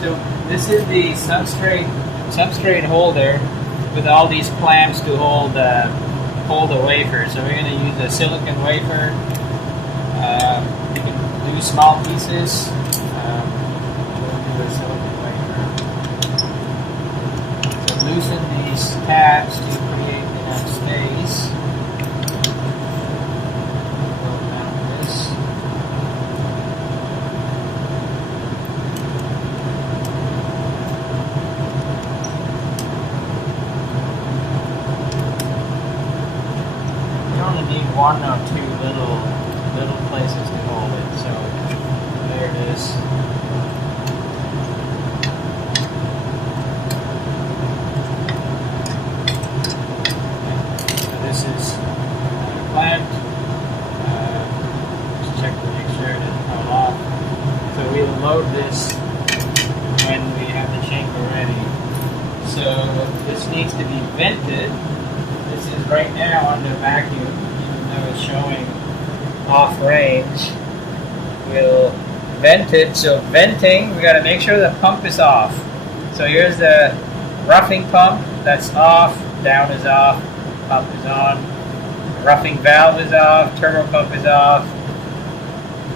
So this is the substrate holder with all these clamps to hold the wafer. So we're going to use a silicon wafer. You can do small pieces. We'll do a silicon wafer. So loosen these tabs to create enough space. One or two little places to hold it. So there it is. So this is clamped. Just check to make sure it didn't fall off. So we'll load this when we have the chamber ready. So this needs to be vented. This is right now under vacuum. Is showing off range. We'll vent it. So venting, we got to make sure the pump is off. So here's the roughing pump, that's off, down is off, pump is on, roughing valve is off, turbo pump is off.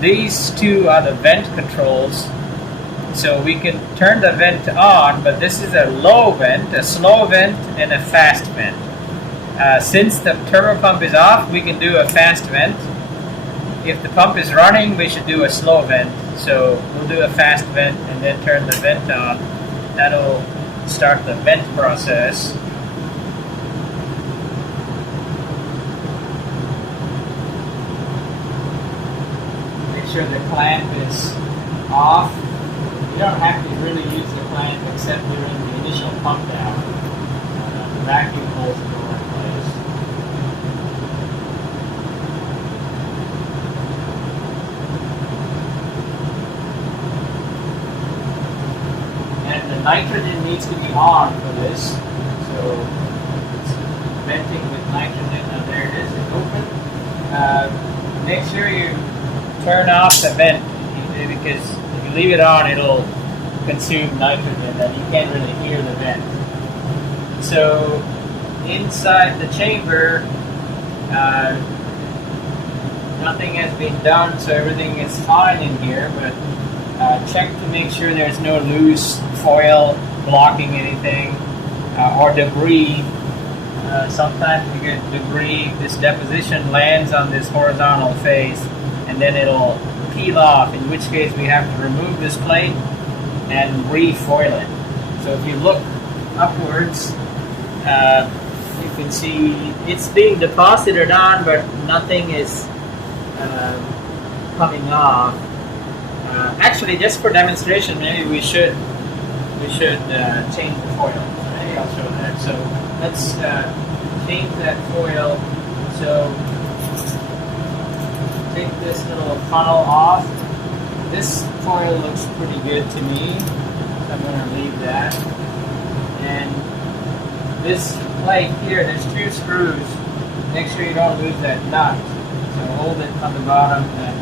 These two are the vent controls. So we can turn the vent on, but this is a low vent, a slow vent, and a fast vent. Since the turbo pump is off, we can do a fast vent. If the pump is running, we should do a slow vent. So we'll do a fast vent and then turn the vent on. That'll start the vent process. Make sure the clamp is off. You don't have to really use the clamp except during the initial pump down. The vacuum holds it. Nitrogen needs to be on for this, so it's venting with nitrogen. Now there it is, it's open. Make sure you turn off the vent, because if you leave it on, it'll consume nitrogen and you can't really hear the vent. So inside the chamber, nothing has been done, so everything is fine in here, but check to make sure there's no loose foil blocking anything or debris. Sometimes you get debris, this deposition lands on this horizontal face and then it'll peel off, in which case we have to remove this plate and re-foil it. So if you look upwards, you can see it's being deposited on, but nothing is coming off. Actually, just for demonstration, maybe we should change the foil. So maybe I'll show that. So let's change that foil. So take this little funnel off. This foil looks pretty good to me. So I'm going to leave that. And this plate here, there's two screws. Make sure you don't lose that nut. So hold it on the bottom and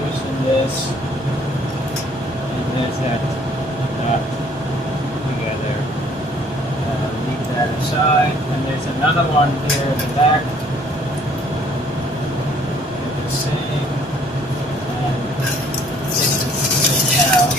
loosen this, and there's that nut together. Leave that aside, and there's another one here in the back. Do the same, and take it out.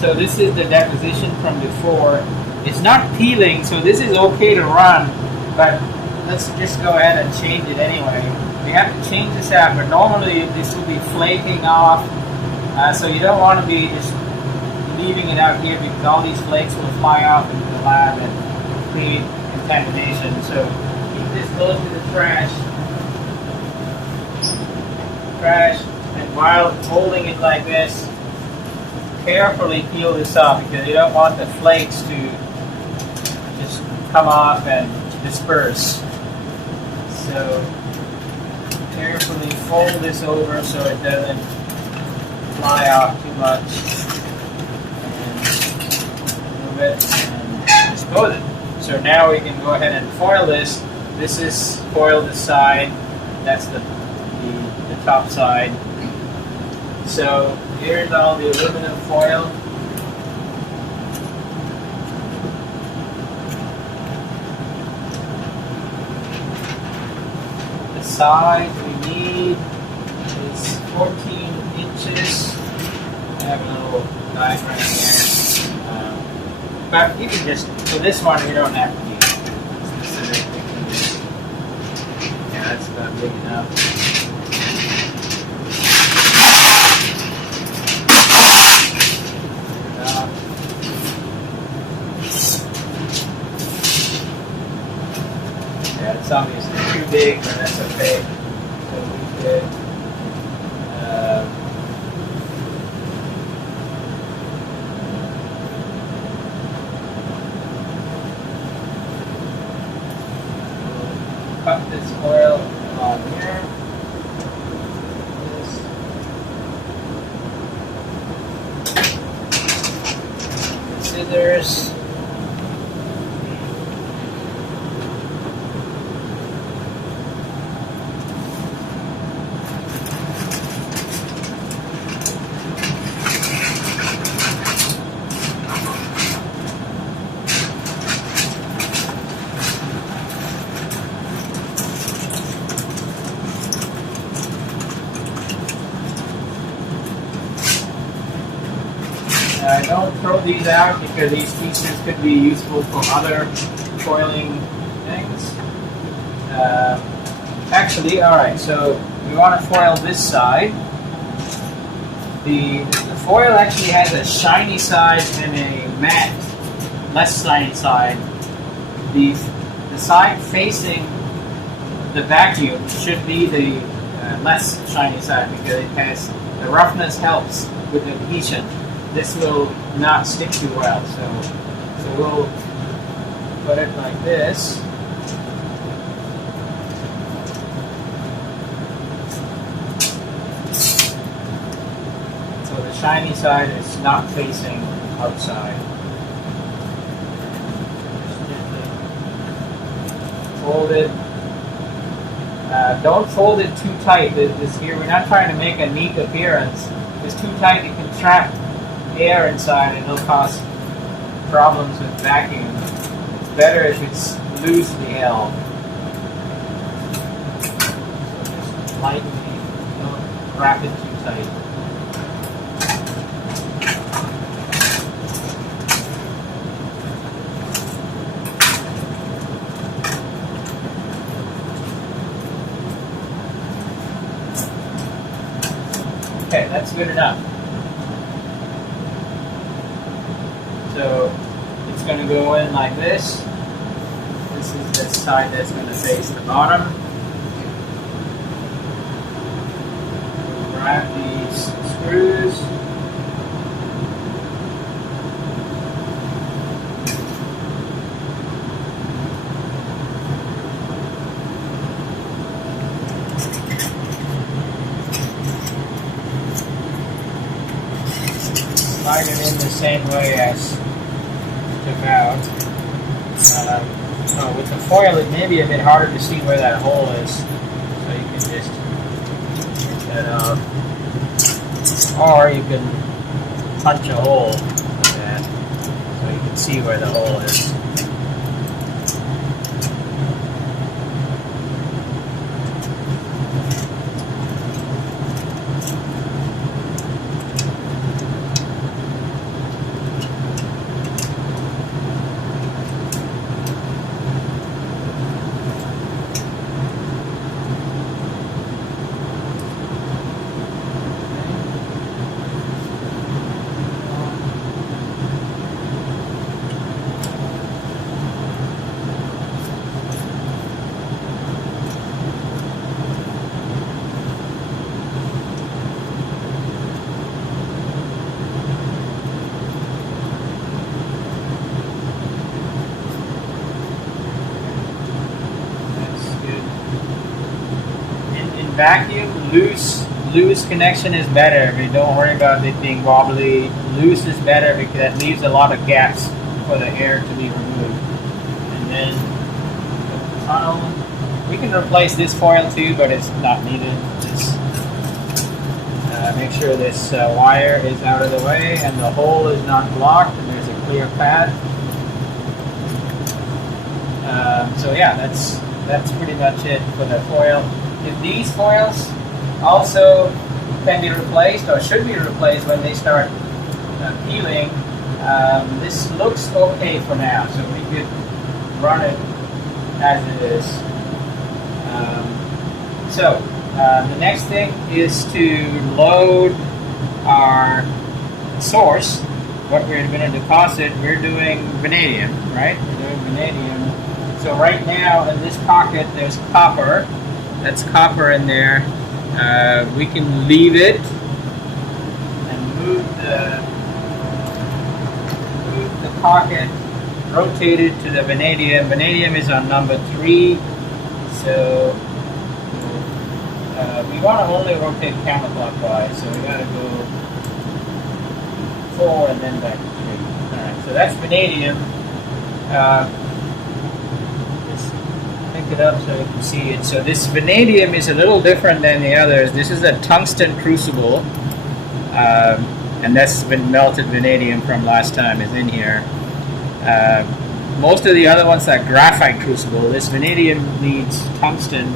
So this is the deposition from before. It's not peeling, so this is okay to run, but let's just go ahead and change it anyway. We have to change this out, but normally this will be flaking off, so you don't want to be just leaving it out here because all these flakes will fly off into the lab and create contamination. So keep this close to the trash, and while holding it like this, carefully peel this off because you don't want the flakes to just come off and disperse. So carefully fold this over so it doesn't fly off too much, and move it and dispose it. So now we can go ahead and foil this. this is foil this side. That's the top side. So here's all the aluminum foil. The size we need is 14 inches. I have a little diagram here. But you can just, for this one, you don't have to be specific. Yeah, that's about big enough. Yeah, it's obviously too big, but that's okay. So we could cut this foil on here. Scissors. Don't throw these out because these pieces could be useful for other foiling things. Actually, alright, so we want to foil this side. The foil actually has a shiny side and a matte, less shiny side. The side facing the vacuum should be the less shiny side because it has, the roughness helps with the adhesion. This will not stick too well, so we'll put it like this. So the shiny side is not facing outside. Fold it. Don't fold it too tight. This here, we're not trying to make a neat appearance. If it's too tight, it can trap air inside and it'll cause problems with vacuum. It's better if it's loosely held. So just lightly, don't wrap it too tight. Okay, that's good enough. So it's going to go in like this. This is the side that's going to face the bottom. Grab these screws. Slide it in the same way as took out. With the foil, it may be a bit harder to see where that hole is, so you can just take that out, or you can punch a hole like that, so you can see where the hole is. Vacuum, loose connection is better. I mean, don't worry about it being wobbly. Loose is better because that leaves a lot of gaps for the air to be removed. And then the funnel. We can replace this foil too, but it's not needed. Just make sure this wire is out of the way and the hole is not blocked and there's a clear path. So yeah, that's pretty much it for the foil. If these foils also can be replaced or should be replaced when they start peeling, this looks okay for now, so we could run it as it is. The next thing is to load our source. What we're going to deposit, we're doing vanadium, right? We're doing vanadium. So right now in this pocket there's copper. That's copper in there. We can leave it and move the pocket, rotate it to the vanadium. Vanadium is on number 3, so we want to only rotate counterclockwise, so we got to go 4 and then back to 3. Alright, so that's vanadium. Just pick it up so you can see it. So this vanadium is a little different than the others. This is a tungsten crucible, and that's been melted vanadium from last time is in here. Most of the other ones are graphite crucible. This vanadium needs tungsten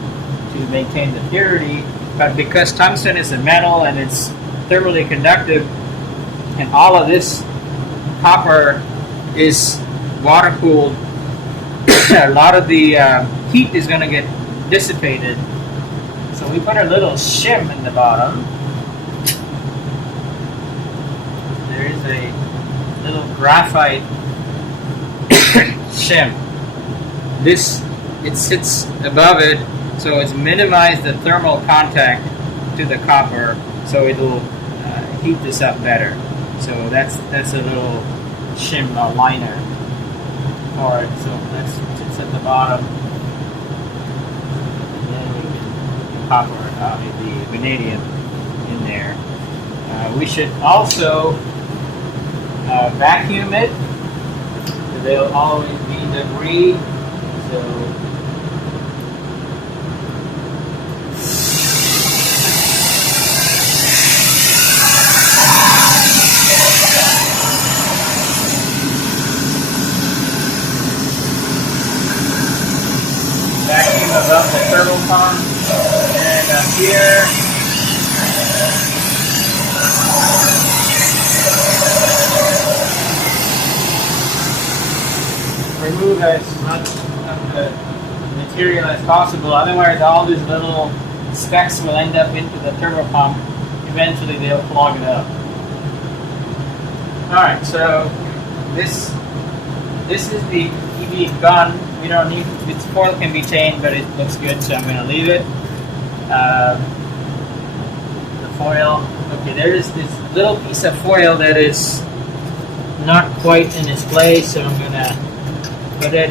to maintain the purity, but because tungsten is a metal and it's thermally conductive, and all of this copper is water cooled, a lot of the heat is going to get dissipated. So we put a little shim in the bottom. There is a little graphite shim. It sits above it, so it's minimized the thermal contact to the copper, so it will heat this up better. So that's a little shim liner for it. So that sits at the bottom, and then we can copper the vanadium in there. We should also vacuum it. There'll always be debris, so vacuum above the turtle pump and up here. Remove as much of the material as possible, otherwise all these little specks will end up into the turbo pump. Eventually they'll clog it up. Alright, so this is the EV gun. We don't need, its foil can be changed, but it looks good, so I'm going to leave it. The foil, okay, there is this little piece of foil that is not quite in its place, so I'm going to put it.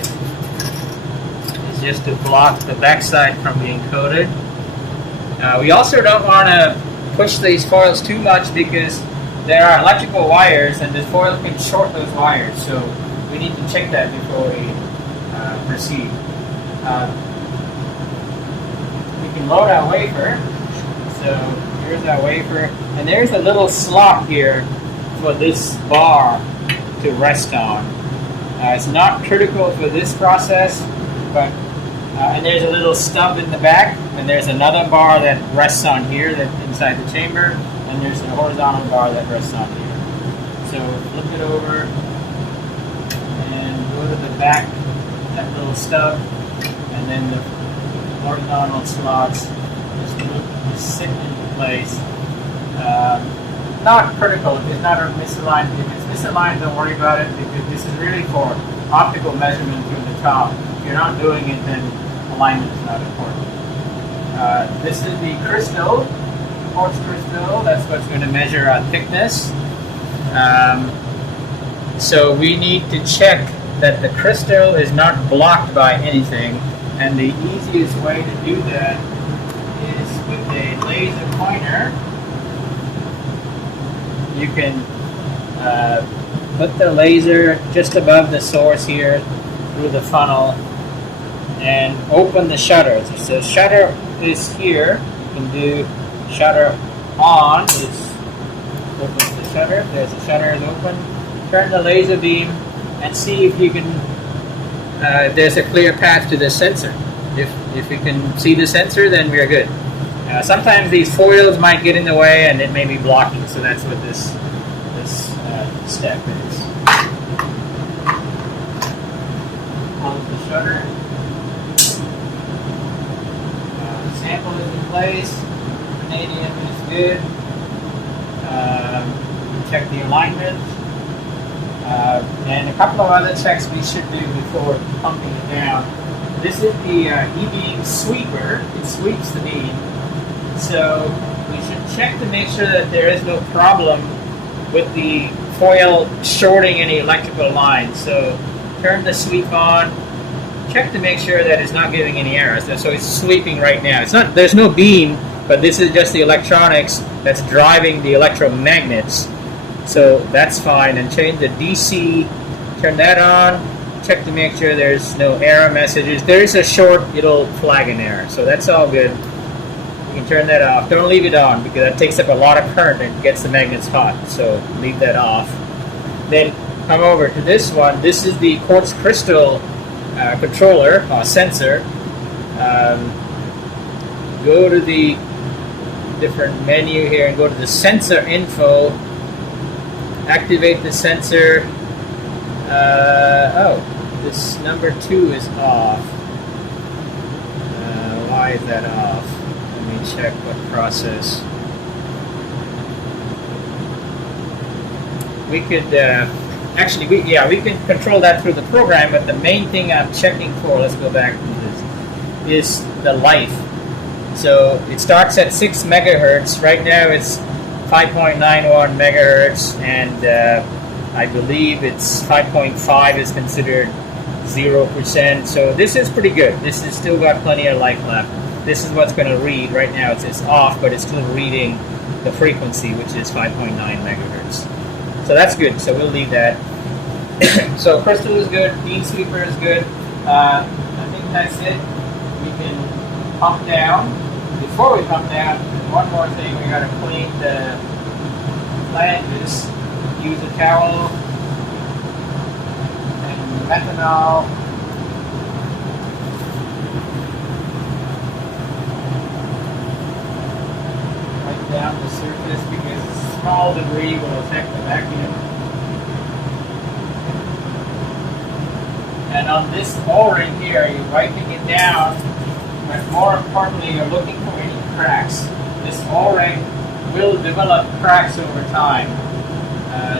It's just to block the backside from being coated. We also don't want to push these foils too much because there are electrical wires and the foil can short those wires, so we need to check that before we proceed. We can load our wafer. So here's our wafer, and there's a little slot here for this bar to rest on. It's not critical for this process, but and there's a little stub in the back, and there's another bar that rests on here, that's inside the chamber, and there's a horizontal bar that rests on here. So flip it over and go to the back, that little stub, and then the horizontal slots just sit into place. Not critical, it's not misaligned. If it's misaligned, don't worry about it, because this is really for optical measurement through the top. If you're not doing it, then alignment is not important. This is the crystal, quartz crystal. That's what's going to measure our thickness. So we need to check that the crystal is not blocked by anything, and the easiest way to do that is with a laser pointer. You can put the laser just above the source here through the funnel, and open the shutter. So shutter is here. You can do shutter on. It opens the shutter. There's the shutter is open. Turn the laser beam and see if you can. There's a clear path to the sensor. If you can see the sensor, then we are good. Sometimes these foils might get in the way and it may be blocking, so that's what this step is. Close the shutter. Sample is in place. Vanadium is good. Check the alignment. And a couple of other checks we should do before pumping it down. This is the Ebeam sweeper. It sweeps the beam. So we should check to make sure that there is no problem with the foil shorting any electrical lines. So turn the sweep on. Check to make sure that it's not giving any errors. So it's sweeping right now. It's not. There's no beam, but this is just the electronics that's driving the electromagnets. So that's fine. And change the DC. Turn that on. Check to make sure there's no error messages. If there is a short, it'll flag an error. So that's all good. You can turn that off. Don't leave it on because that takes up a lot of current and gets the magnets hot. So leave that off. Then come over to this one. This is the quartz crystal controller sensor. Go to the different menu here and go to the sensor info. Activate the sensor. This number 2 is off. Why is that off? Let me check what process. We could actually, we can control that through the program. But the main thing I'm checking for, let's go back to this, is the life. So it starts at 6 megahertz. Right now it's 5.91 megahertz, and I believe it's 5.5 is considered 0%. So this is pretty good. This has still got plenty of life left. This is what's going to read. Right now it's off, but it's still reading the frequency, which is 5.9 megahertz. So that's good. So we'll leave that. So crystal is good. Beam sweeper is good. I think that's it. We can pump down. Before we pump down, one more thing. We got to clean the flanges. Use a towel and methanol. Right down the surface because small debris will affect the vacuum. And on this O-ring here, you're wiping it down, but more importantly, you're looking for any cracks. This O-ring will develop cracks over time.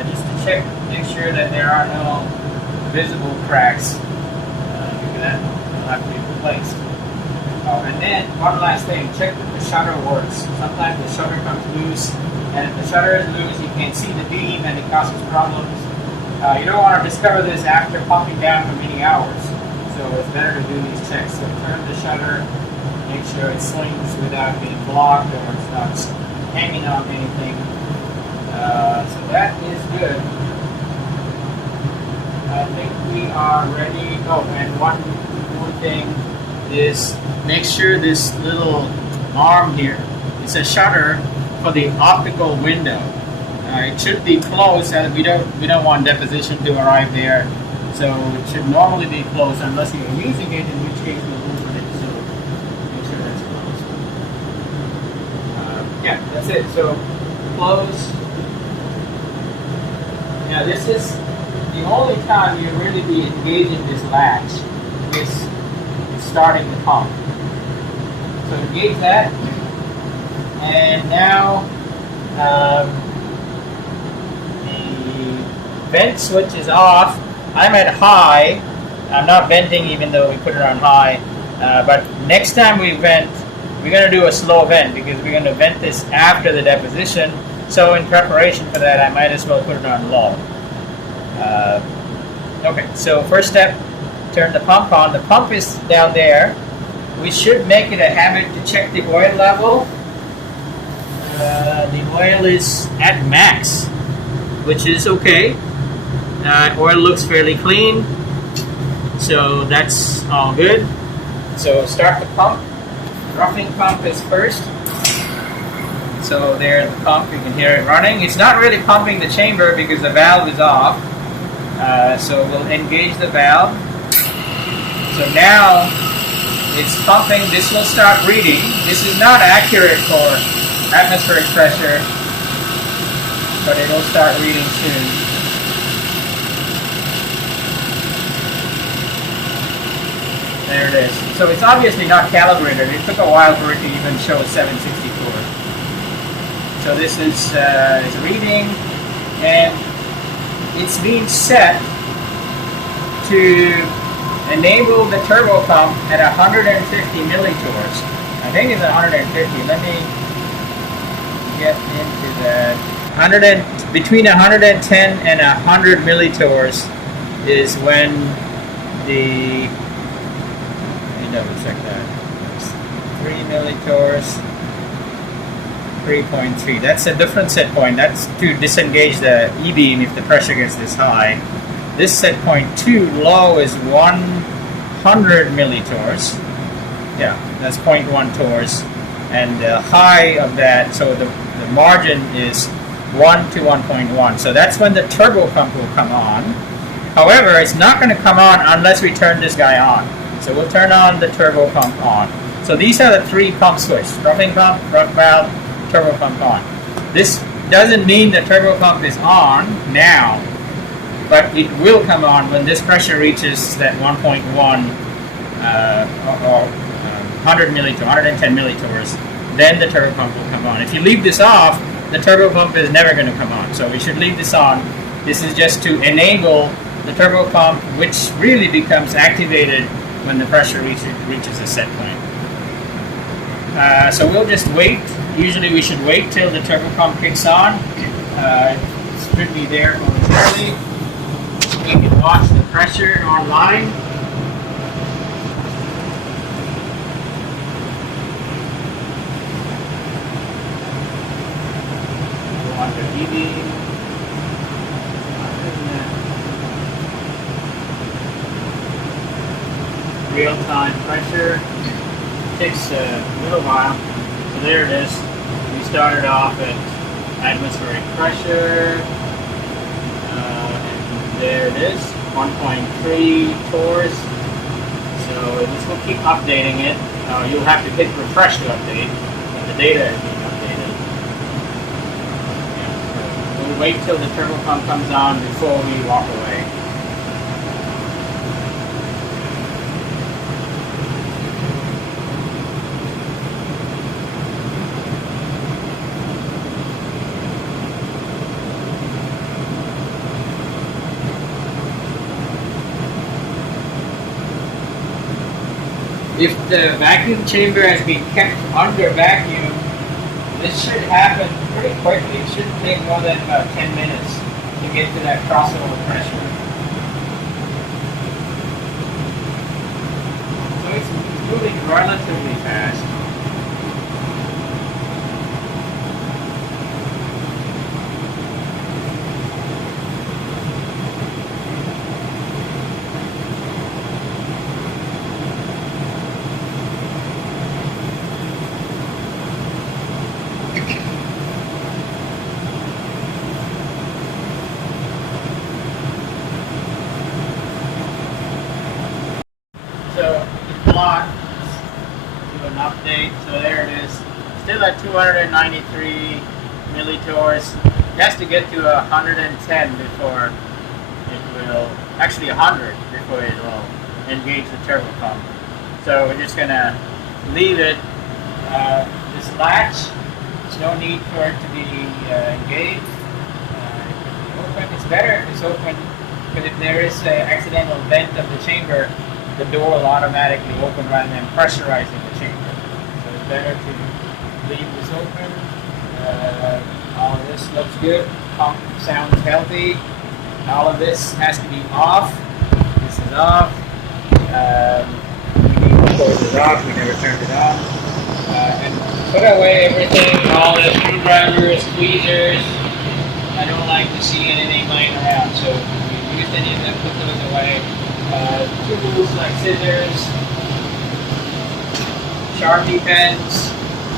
Just to check, make sure that there are no visible cracks, because that will have to be replaced. And then, one last thing, check that the shutter works. Sometimes the shutter comes loose, and if the shutter is loose, you can't see the beam and it causes problems. You don't want to discover this after pumping down for many hours, so it's better to do these checks. So turn the shutter, make sure it swings without being blocked or it's not hanging on anything. So that is good. I think we are ready. Oh, and one more thing is make sure this little arm here, it's a shutter for the optical window. It should be closed, and we don't want deposition to arrive there. So it should normally be closed unless you're using it, in which case we'll open it. So make sure that's closed. Yeah, that's it. So close. Now this is the only time you really be engaging this latch is starting the pump. So engage that, and now the vent switch is off. I'm at high. I'm not venting even though we put it on high. But next time we vent, we're going to do a slow vent because we're going to vent this after the deposition. So in preparation for that, I might as well put it on low. Okay, so first step, turn the pump on. The pump is down there. We should make it a habit to check the oil level. The oil is at max, which is okay. Oil looks fairly clean, so that's all good. So start the pump. Roughing pump is first. So there's the pump, you can hear it running. It's not really pumping the chamber because the valve is off. So we'll engage the valve. So now it's pumping. This will start reading. This is not accurate for atmospheric pressure, but it'll start reading soon. There it is. So it's obviously not calibrated. It took a while for it to even show 764. So this is reading, and it's being set to enable the turbo pump at 150 millitorrs. I think it's 150. Let me get into that. Between 110 and 100 millitorrs is when the, let me double check that. That's 3 millitorrs, 3.3. That's a different set point. That's to disengage the E-beam if the pressure gets this high. This set point 2 low is 100 millitorrs. Yeah, that's 0.1 torrs. And the high of that, so the margin is 1 to 1.1. So that's when the turbo pump will come on. However, it's not going to come on unless we turn this guy on. So we'll turn on the turbo pump on. So these are the 3 pump switches: roughing pump, rough valve, turbo pump on. This doesn't mean the turbo pump is on now, but it will come on when this pressure reaches that 1.1 or 100 millitorrs, 110 millitorrs. Then the turbo pump will come on. If you leave this off, the turbo pump is never going to come on. So we should leave this on. This is just to enable the turbo pump, which really becomes activated when the pressure reaches a set point. So we'll just wait. Usually we should wait till the turbo pump kicks on. It should be there momentarily. We can watch the pressure online. Go on to E-beam. Real-time pressure. Takes a little while. So there it is. We started off at atmospheric pressure. And there it is, 1.3 torrs. So this will keep updating it. You'll have to hit refresh to update, but the data is being updated. Yeah, so we'll wait till the turbo pump comes on before we walk away. If the vacuum chamber has been kept under vacuum, this should happen pretty quickly. It shouldn't take more than about 10 minutes to get to that crossover pressure. So it's moving relatively fast. So the plot, do an update. So there it is. Still at 293 millitorrs. It has to get to 110 before it will, actually 100 before it will engage the turbo pump. So we're just gonna leave it. This latch, there's no need for it to be engaged. Open. It's better if it's open, because if there is an accidental vent of the chamber, the door will automatically open rather than pressurizing the chamber. So it's better to leave this open. All of this looks good. Pump sounds healthy. All of this has to be off. This is off. We need to close it off. We never turned it on. And put away everything, all the screwdrivers, tweezers. I don't like to see anything lying around, so if we used any of them, put those away. Tools like scissors, Sharpie pens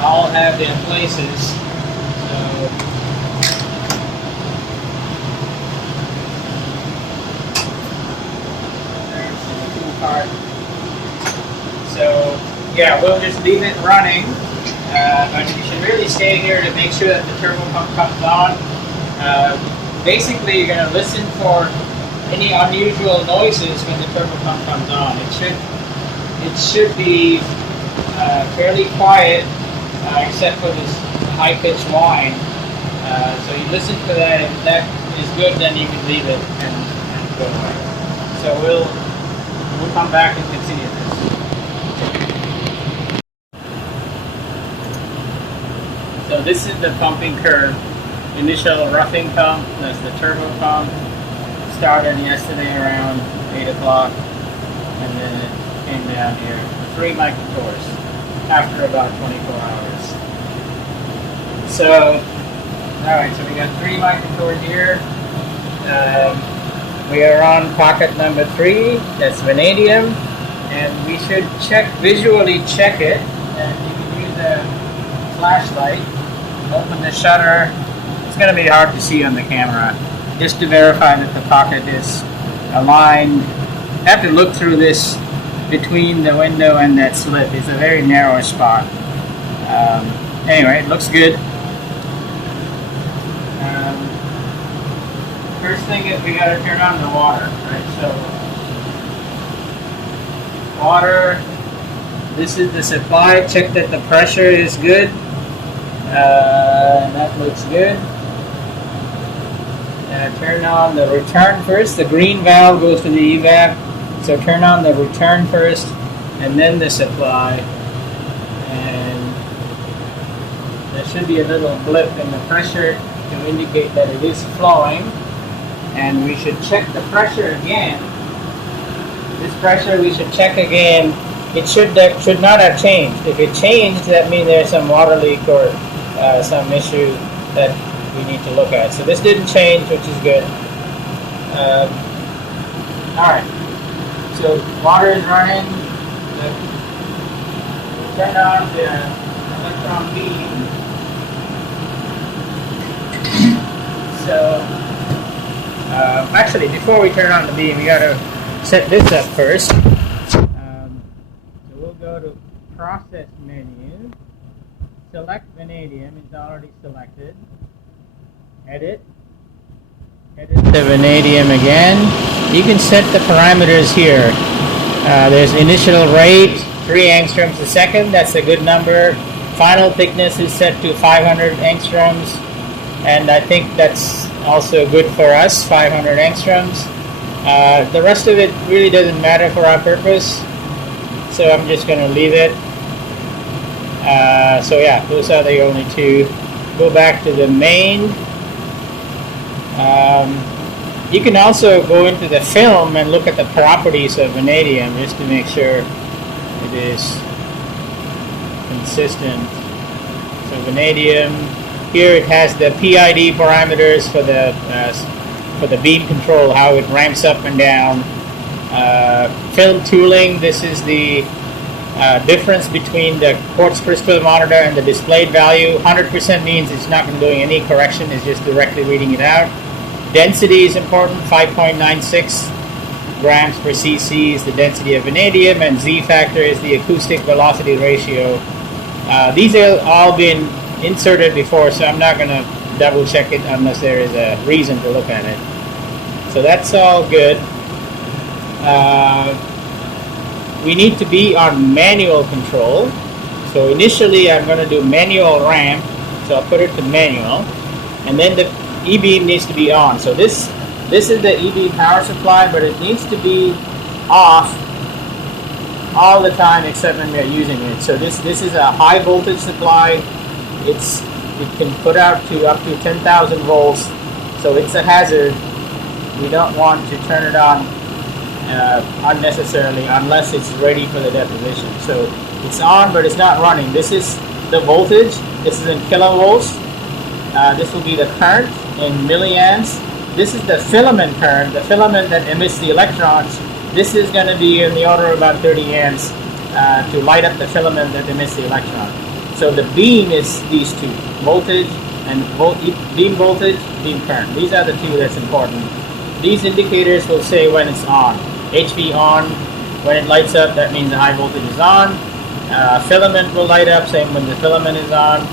all have their places. So there's the tool cart. So yeah, we'll just leave it running. But you should really stay here to make sure that the turbo pump comes on. Basically, you're going to listen for any unusual noises when the turbo pump comes on. It should be fairly quiet, except for this high-pitched whine. So you listen for that. If that is good, then you can leave it and go away. So we'll come back and continue this. So this is the pumping curve. Initial roughing pump, that's the turbo pump. Started yesterday around 8 o'clock, and then it came down here for 3 microtors after about 24 hours. So, alright, so we got 3 microtors here. We are on pocket number 3, that's vanadium, and we should visually check it, and you can use a flashlight. Open the shutter. It's going to be hard to see on the camera, just to verify that the pocket is aligned. You have to look through this between the window and that slit. It's a very narrow spot. Anyway, it looks good. First thing is we got to turn on the water, right? So water. This is the supply. Check that the pressure is good. That looks good. Turn on the return first. The green valve goes to the evap. So turn on the return first and then the supply. And there should be a little blip in the pressure to indicate that it is flowing. And we should check the pressure again. This pressure we should check again. It should not have changed. If it changed, that means there's some water leak or some issue that we need to look at. So this didn't change, which is good. Alright, so water is running. Turn on the electron beam. So, actually, before we turn on the beam, we got to set this up first. So we'll go to Process menu. Select vanadium, it's already selected. Edit the vanadium again. You can set the parameters here. There's initial rate, 3 angstroms a second, that's a good number. Final thickness is set to 500 angstroms, and I think that's also good for us, 500 angstroms. The rest of it really doesn't matter for our purpose, so I'm just going to leave it. So yeah, those are the only 2. Go back to the main. You can also go into the film and look at the properties of vanadium just to make sure it is consistent. So vanadium, here it has the PID parameters for the beam control, how it ramps up and down. Film tooling, this is the difference between the quartz crystal monitor and the displayed value. 100% means it's not doing any correction, it's just directly reading it out. Density is important, 5.96 grams per cc is the density of vanadium, and Z factor is the acoustic velocity ratio. These have all been inserted before, so I'm not going to double check it unless there is a reason to look at it. So that's all good. We need to be on manual control. So initially I'm going to do manual ramp, so I'll put it to manual, and then the E-beam needs to be on. So this is the E-beam power supply, but it needs to be off all the time except when we are using it. So this is a high voltage supply. It can put out to up to 10,000 volts, so it's a hazard. We don't want to turn it on unnecessarily unless it's ready for the deposition. So it's on, but it's not running. This is the voltage. This is in kilovolts. This will be the current in milliamps. This is the filament current, the filament that emits the electrons. This is going to be in the order of about 30 amps. to light up the filament that emits the electron. So the beam is these two, voltage and beam voltage, beam current. These are the two that's important. These indicators will say when it's on. HV on, when it lights up, that means the high voltage is on. Filament will light up, saying when the filament is on.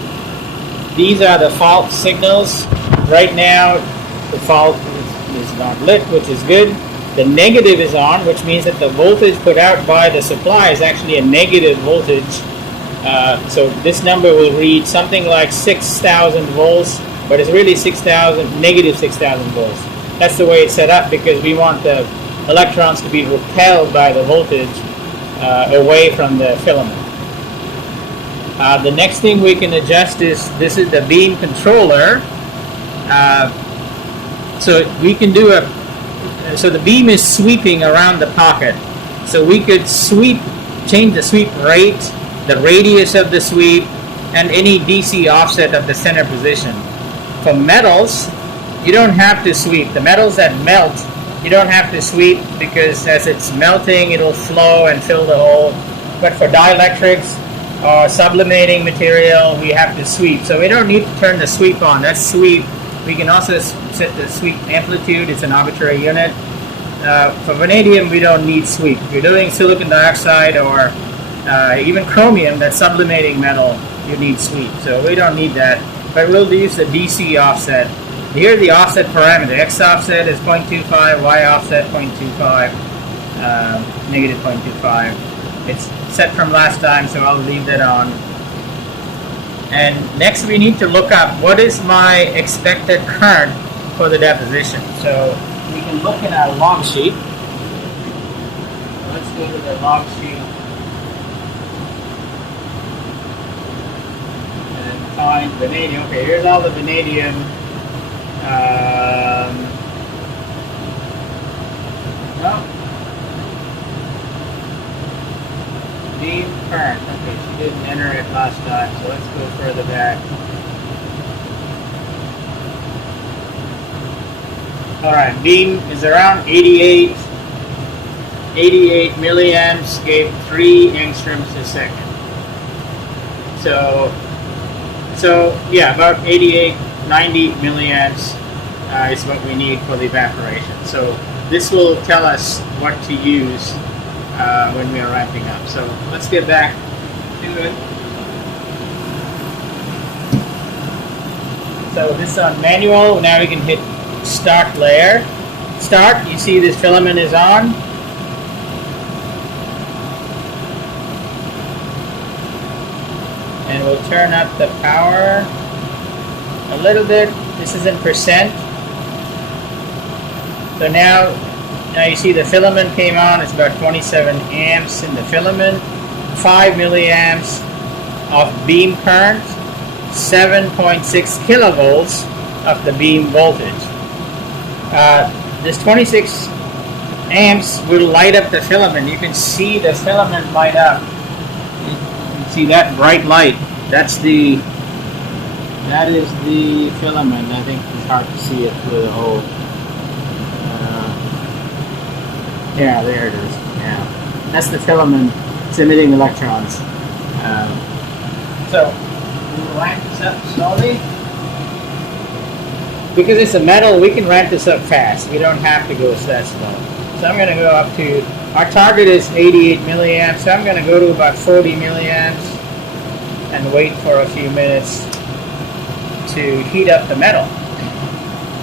These are the fault signals. Right now, the fault is not lit, which is good. The negative is on, which means that the voltage put out by the supply is actually a negative voltage. So this number will read something like 6,000 volts, but it's really negative 6,000 volts. That's the way it's set up because we want the electrons to be repelled by the voltage away from the filament. The next thing we can adjust is, this is the beam controller. So we can do so the beam is sweeping around the pocket. So we could change the sweep rate, the radius of the sweep, and any DC offset of the center position. For metals, you don't have to sweep. The metals that melt, you don't have to sweep because as it's melting, it'll flow and fill the hole. But for dielectrics or sublimating material, we have to sweep. So we don't need to turn the sweep on. That's sweep. We can also set the sweep amplitude. It's an arbitrary unit. For vanadium, we don't need sweep. If you're doing silicon dioxide or even chromium, that sublimating metal, you need sweep. So we don't need that. But we'll use the DC offset. Here the offset parameter. X offset is 0.25, Y offset 0.25, negative 0.25. It's set from last time, so I'll leave that on. And next we need to look up what is my expected current for the deposition. So we can look in our log sheet. Let's go to the log sheet and find vanadium. Okay, here's all the vanadium. Beam current. Okay, she didn't enter it last time, so let's go further back. Alright, beam is around 88 milliamps, gave 3 angstroms a second. So yeah, about 88, 90 milliamps is what we need for the evaporation. So this will tell us what to use when we are ramping up. So let's get back to it. So this is on manual. Now we can hit start layer. Start, you see this filament is on. And we'll turn up the power a little bit. This is in percent. So now you see the filament came on. It's about 27 amps in the filament, 5 milliamps of beam current, 7.6 kilovolts of the beam voltage. This 26 amps will light up the filament. You can see the filament light up. You can see that bright light. That is the filament. I think it's hard to see it through the hole. Yeah, there it is. Yeah, that's the filament. It's emitting electrons. So we'll ramp this up slowly. Because it's a metal, we can ramp this up fast. We don't have to go that slow. So I'm going to go up to, our target is 88 milliamps, so I'm going to go to about 40 milliamps and wait for a few minutes to heat up the metal.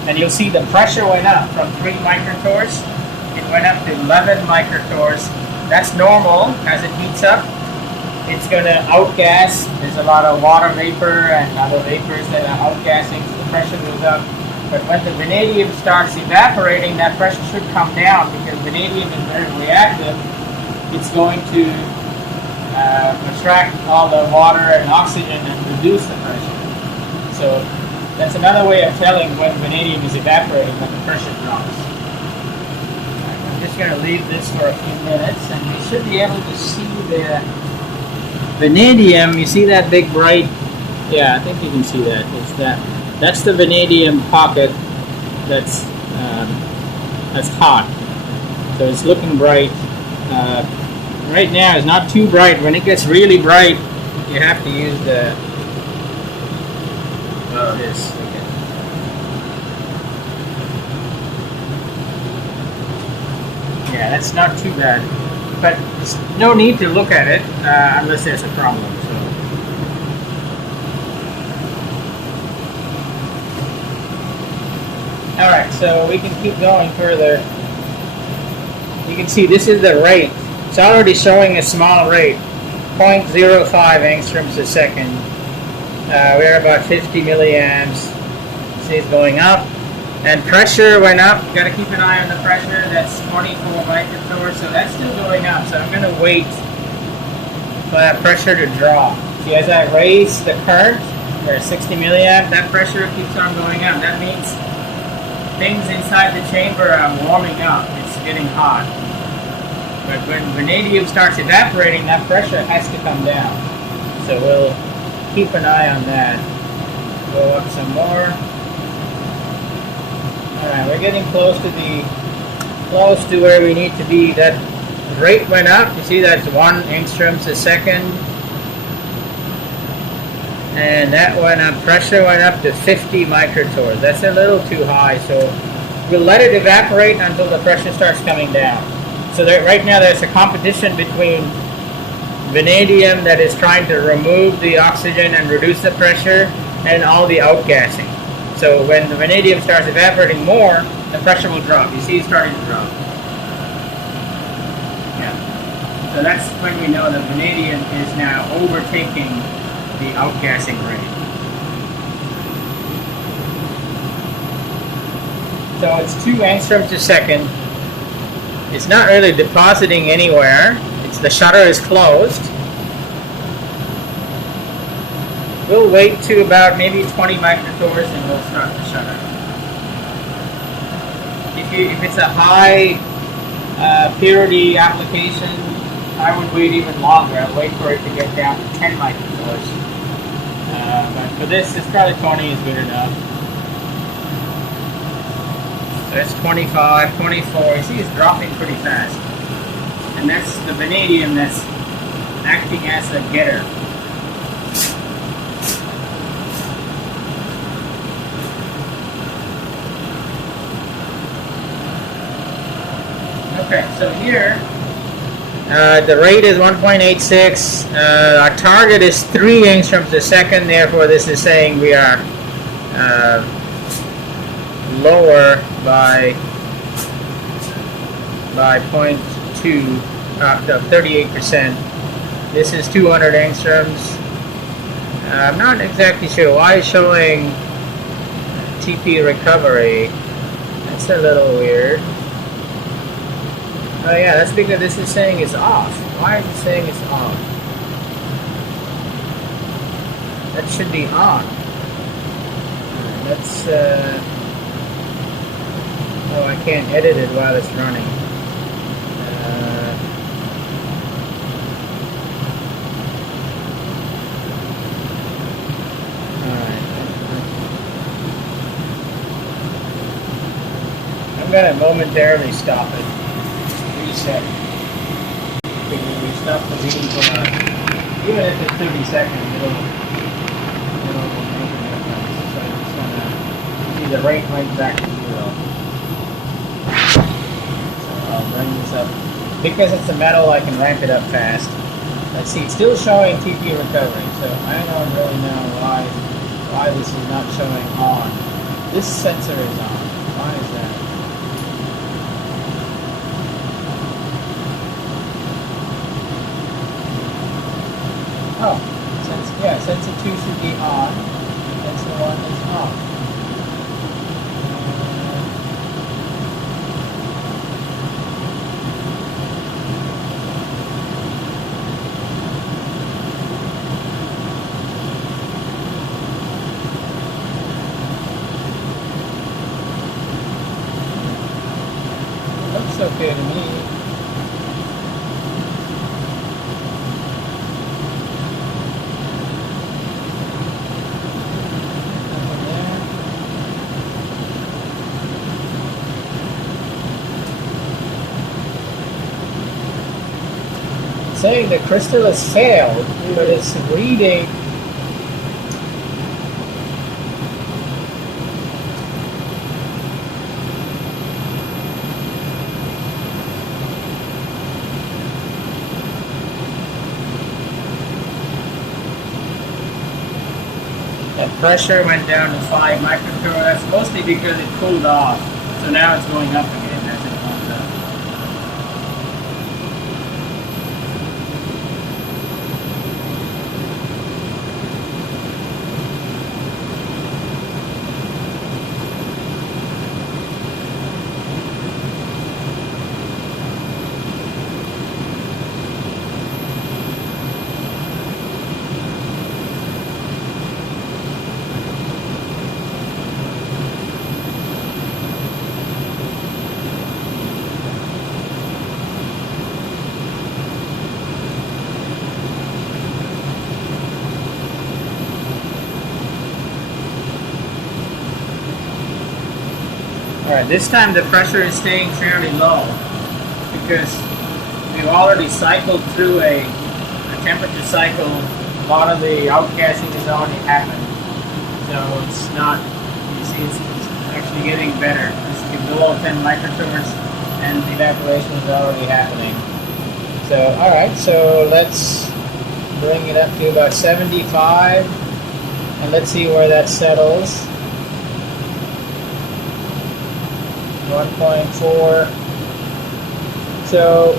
And you'll see the pressure went up from 3 microtors. It went up to 11 microtors. That's normal. As it heats up, it's going to outgas. There's a lot of water vapor and other vapors that are outgassing, so the pressure goes up. But when the vanadium starts evaporating, that pressure should come down because vanadium is very reactive. It's going to attract all the water and oxygen and reduce the pressure. So that's another way of telling when vanadium is evaporating, when the pressure drops. I'm just going to leave this for a few minutes, and you should be able to see the vanadium. You see that big bright? Yeah, I think you can see that. It's that's the vanadium pocket that's hot. So it's looking bright. right now is not too bright. When it gets really bright, you have to use the this. Okay. Yeah, that's not too bad, but there's no need to look at it unless there's a problem. So. All right, so we can keep going further. You can see this is the rate. It's already showing a small rate, 0.05 angstroms a second. We're about 50 milliamps. See, it's going up. And pressure went up. Got to keep an eye on the pressure. That's 24 microtorrs, so that's still going up. So I'm going to wait for that pressure to drop. See, as I raise the current, we're at 60 milliamp, that pressure keeps on going up. That means things inside the chamber are warming up. It's getting hot. But when vanadium starts evaporating, that pressure has to come down. So we'll keep an eye on that. Go up some more. Alright, we're getting close to where we need to be. That rate went up. You see that's 1 angstroms a second. And that went up, pressure went up to 50 microtorrs. That's a little too high, so we'll let it evaporate until the pressure starts coming down. So right now there's a competition between vanadium that is trying to remove the oxygen and reduce the pressure, and all the outgassing. So when the vanadium starts evaporating more, the pressure will drop. You see it's starting to drop. Yeah. So that's when we know that vanadium is now overtaking the outgassing rate. So it's 2 angstroms a second. It's not really depositing anywhere. The shutter is closed. We'll wait to about maybe 20 microtorrs and we'll start the shutter. If it's a high purity application, I would wait even longer. I'd wait for it to get down to 10 microtorrs. But for this, it's probably 20 is good enough. So that's 25, 24. You see it's dropping pretty fast. And that's the vanadium that's acting as a getter. Okay, so here the rate is 1.86. Our target is 3 angstroms a second. Therefore, this is saying we are lower by 0.2, 38%. This is 200 angstroms. I'm not exactly sure why it's showing TP recovery. That's a little weird. Oh yeah, that's because this is saying it's off. Why is it saying it's off? That should be on. Let's oh, I can't edit it while it's running. I'm going to momentarily stop it. Reset. We stop the reading for even if it's 30 seconds, it'll make a difference. So I'm just going to see the rate went back to 0. So I'll bring this up. Because it's a metal, I can ramp it up fast. Let's see, it's still showing TP recovery, so I don't really know why this is not showing on. This sensor is on. Why is that? Oh, sensor 2 should be on. Sensor 1 is off. Looks okay to me. saying the crystal has failed, but it's reading. The pressure went down to 5 microtorr. That's mostly because it cooled off. So now it's going up again as it comes up. Alright, this time the pressure is staying fairly low because we've already cycled through a temperature cycle. A lot of the outgassing has already happened. So it's not, you see, it's actually getting better. It's below 10 microtorrs and evaporation is already happening. So, alright, so let's bring it up to about 75 and let's see where that settles. 1.4. So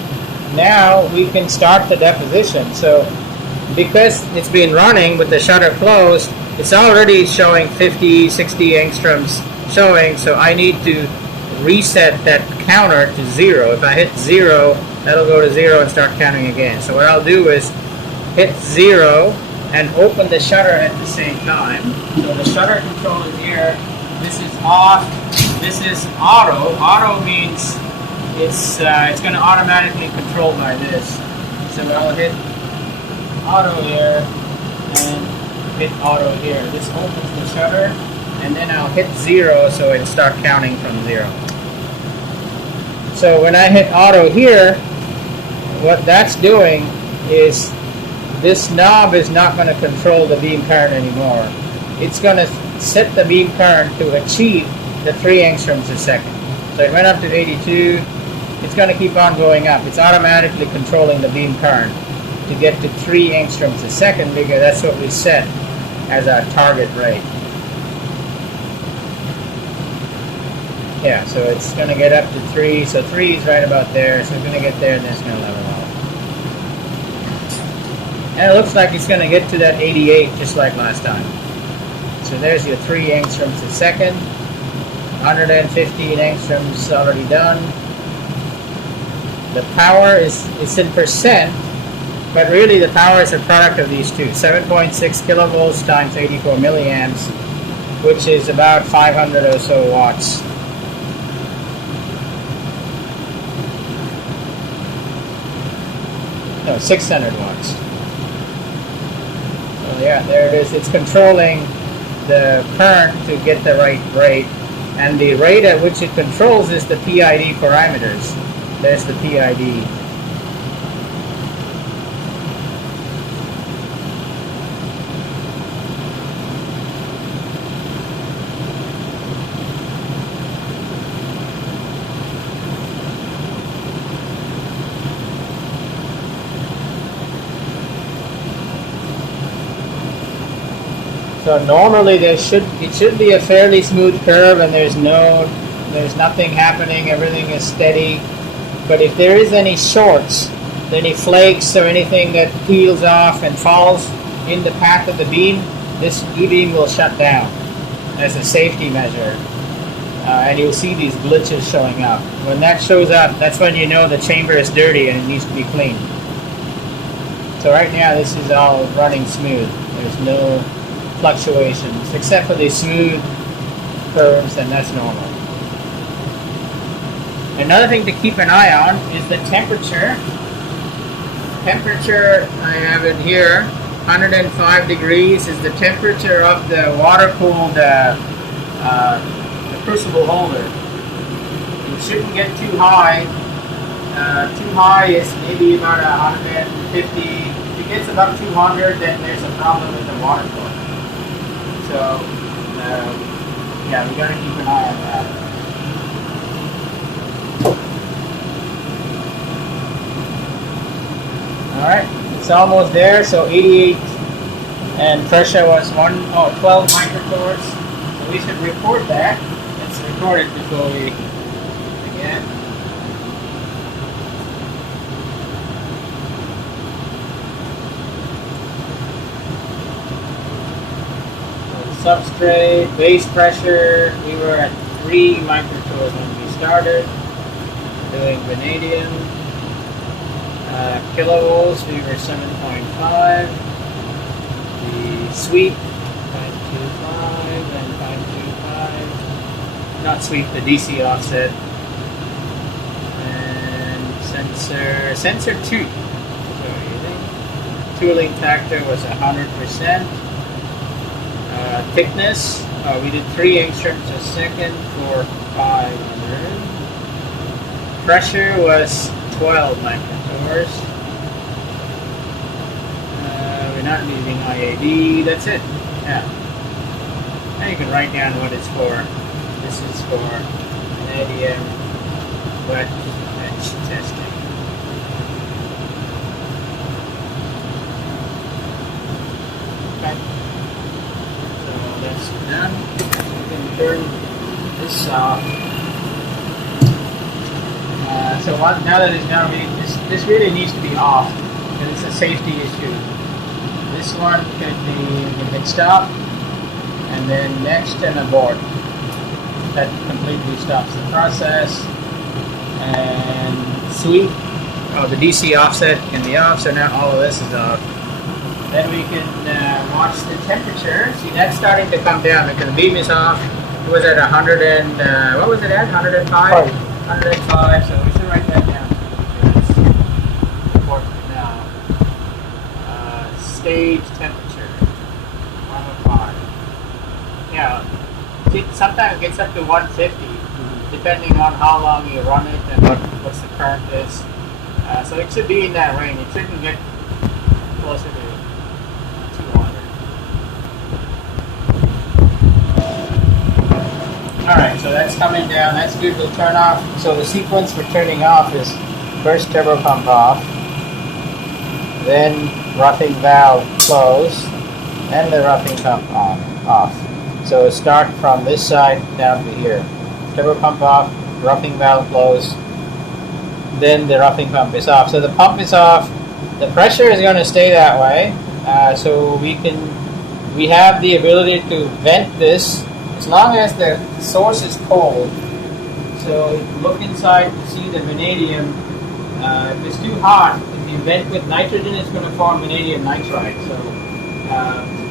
now we can start the deposition. So because it's been running with the shutter closed, it's already showing 50, 60 angstroms showing, so I need to reset that counter to 0. If I hit 0, that'll go to 0 and start counting again. So what I'll do is hit 0 and open the shutter at the same time. So the shutter control is here. This is off. This is auto. Auto means it's going to automatically control by this. So I'll hit auto here and hit auto here. This opens the shutter, and then I'll hit 0 so it'll start counting from 0. So when I hit auto here, what that's doing is this knob is not going to control the beam current anymore. It's going to set the beam current to achieve the 3 angstroms a second. So it went up to 82. It's going to keep on going up. It's automatically controlling the beam current to get to 3 angstroms a second because that's what we set as our target rate. Yeah, so it's going to get up to 3. So 3 is right about there. So it's going to get there and then it's going to level off. And it looks like it's going to get to that 88 just like last time. So there's your 3 angstroms a second. 115 angstroms already done. The power is in percent, but really the power is a product of these two. 7.6 kilovolts times 84 milliamps, which is about 500 or so watts. No, 600 watts. So yeah, there it is. It's controlling the current to get the right rate. And the rate at which it controls is the PID parameters. There's the PID. So normally it should be a fairly smooth curve and there's nothing happening, everything is steady. But if there is any shorts, any flakes or anything that peels off and falls in the path of the beam, this E-beam will shut down as a safety measure. And you'll see these glitches showing up. When that shows up, that's when you know the chamber is dirty and it needs to be cleaned. So right now this is all running smooth. There's no fluctuations, except for these smooth curves, and that's normal. Another thing to keep an eye on is the temperature. Temperature, I have it here, 105 degrees is the temperature of the water-cooled the crucible holder. It shouldn't get too high Too high is maybe about 150. If it gets above 200, then there's a problem with the water flow. So, yeah, we gotta keep an eye on that. Alright, it's almost there. So 88 and pressure was 12 microtors. So we should report that. Let's record it before we again. Substrate, base pressure, we were at 3 microtors when we started doing vanadium. Kilovolts, we were 7.5. The sweep, 0.25 and 0.25. Not sweep, the DC offset. And sensor 2. So tooling factor was 100%. Thickness, we did 3 angstroms a second for 500. Pressure was 12 microtors. We're not using IAD, that's it. Yeah. Now you can write down what it's for. This is for vanadium wet bench testing. Okay. That's done. You can turn this off. Now that it's done, this really needs to be off because it's a safety issue. This one can be mixed up, and then next and abort. That completely stops the process. And sweep, the DC offset can be off, so now all of this is off. Then we can watch the temperature. See, that's starting to come down because the beam is off. It was at 100 and, what was it at? 105? 105, so we should write that down. It's important now. Stage temperature, 105. Yeah, sometimes it gets up to 150, depending on how long you run it and what's the current is. So it should be in that range. It shouldn't get closer to 200. Alright, so that's coming down. That's good. We'll turn off. So the sequence for turning off is first turbo pump off, then roughing valve close, and the roughing pump off. So start from this side down to here. Turbo pump off, roughing valve close, then the roughing pump is off. So the pump is off. The pressure is going to stay that way. So we have the ability to vent this as long as the source is cold. So look inside to see the vanadium. If it's too hot, if you vent with nitrogen, it's going to form vanadium nitride. So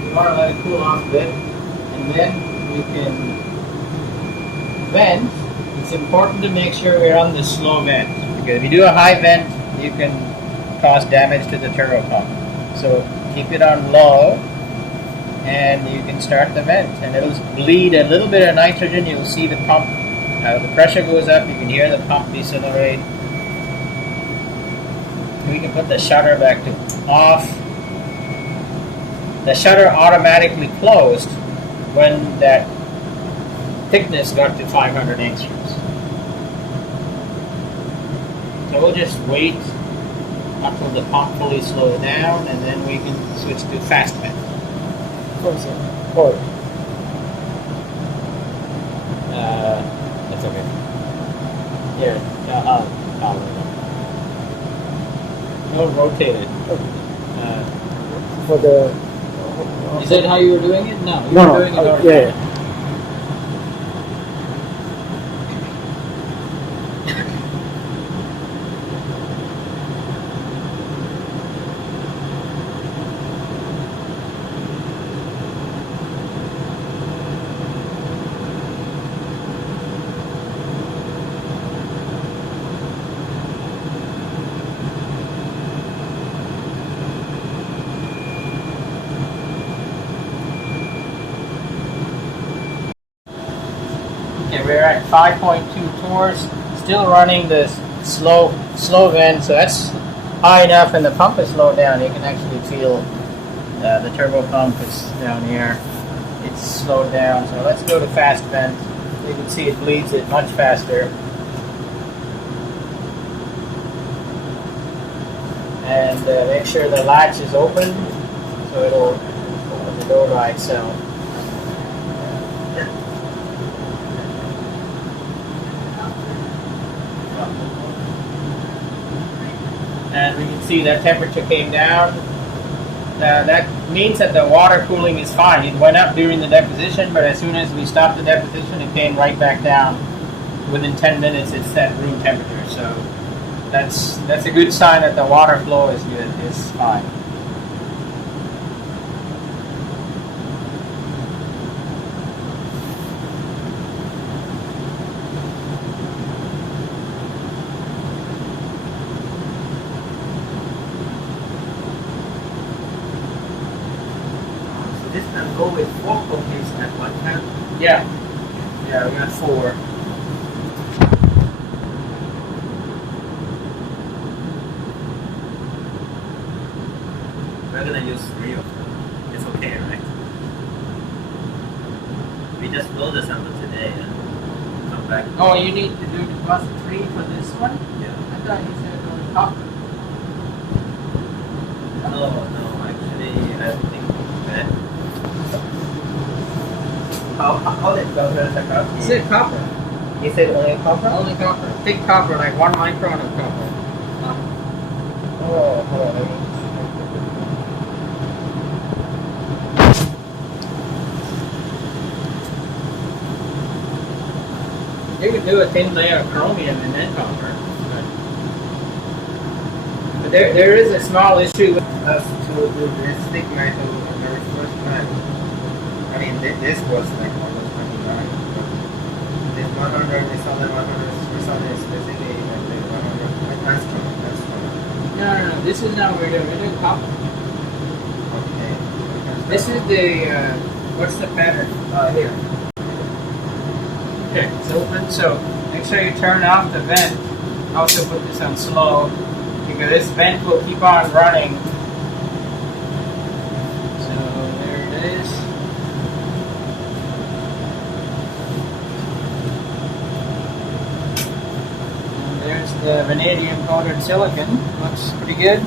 you want to let it cool off a bit, and then we can vent. It's important to make sure we're on the slow vent, because if you do a high vent, you can cause damage to the turbo pump. So keep it on low, and you can start the vent, and it'll bleed a little bit of nitrogen. You'll see the pump, the pressure goes up, you can hear the pump decelerate. We can put the shutter back to off. The shutter automatically closed when that thickness got to 500 angstroms. So we'll just wait until the pump fully slows down, and then we can switch to fast vent. That's okay. Here, I'll we'll rotate it. For the... Is that how you were doing it? No, you No, were doing it already. yeah. Okay, we're at 5.2 torrs, still running this slow vent, so that's high enough, and the pump is slowed down. You can actually feel the turbo pump is down here. It's slowed down. So let's go to fast vent. You can see it bleeds it much faster. And make sure the latch is open, so it'll open the door by itself. And we can see that temperature came down. That means that the water cooling is fine. It went up during the deposition, but as soon as we stopped the deposition, it came right back down. Within 10 minutes, it's at room temperature. So that's a good sign that the water flow is good. It's fine. This can go with 4 cookies at one time. Yeah, we got 4. We're gonna use 3 of them. It's okay, right? We just blow the sample today and come back. Oh, you need to do deposit 3 for this one? Yeah. I thought you said it was copper. No, actually, I think that. How did Doctor Sakar? It said copper. He said only copper? Only copper. Thick copper, like 1 micron of copper. Oh, hold on. You could do a thin layer of chromium and then copper. But there is a small issue with Us to do this thick metal the very first time. I mean, this was like almost 29. This 100, this other 100, this other is basically like the 100. That's from. No. This is not what we're doing. We're doing copper. Okay. This is the what's the pattern? Here. Okay, it's open. So make sure you turn off the vent. Also put this on slow because this vent will keep on running. So there it is. And there's the vanadium coated silicon. Looks pretty good.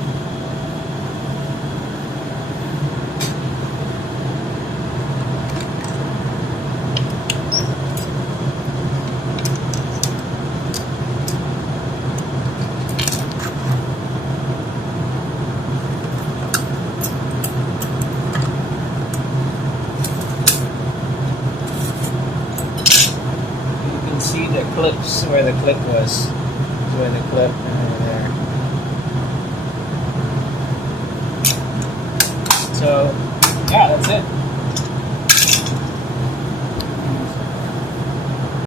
See the clips where the clip was. Where the clip there. So yeah, that's it.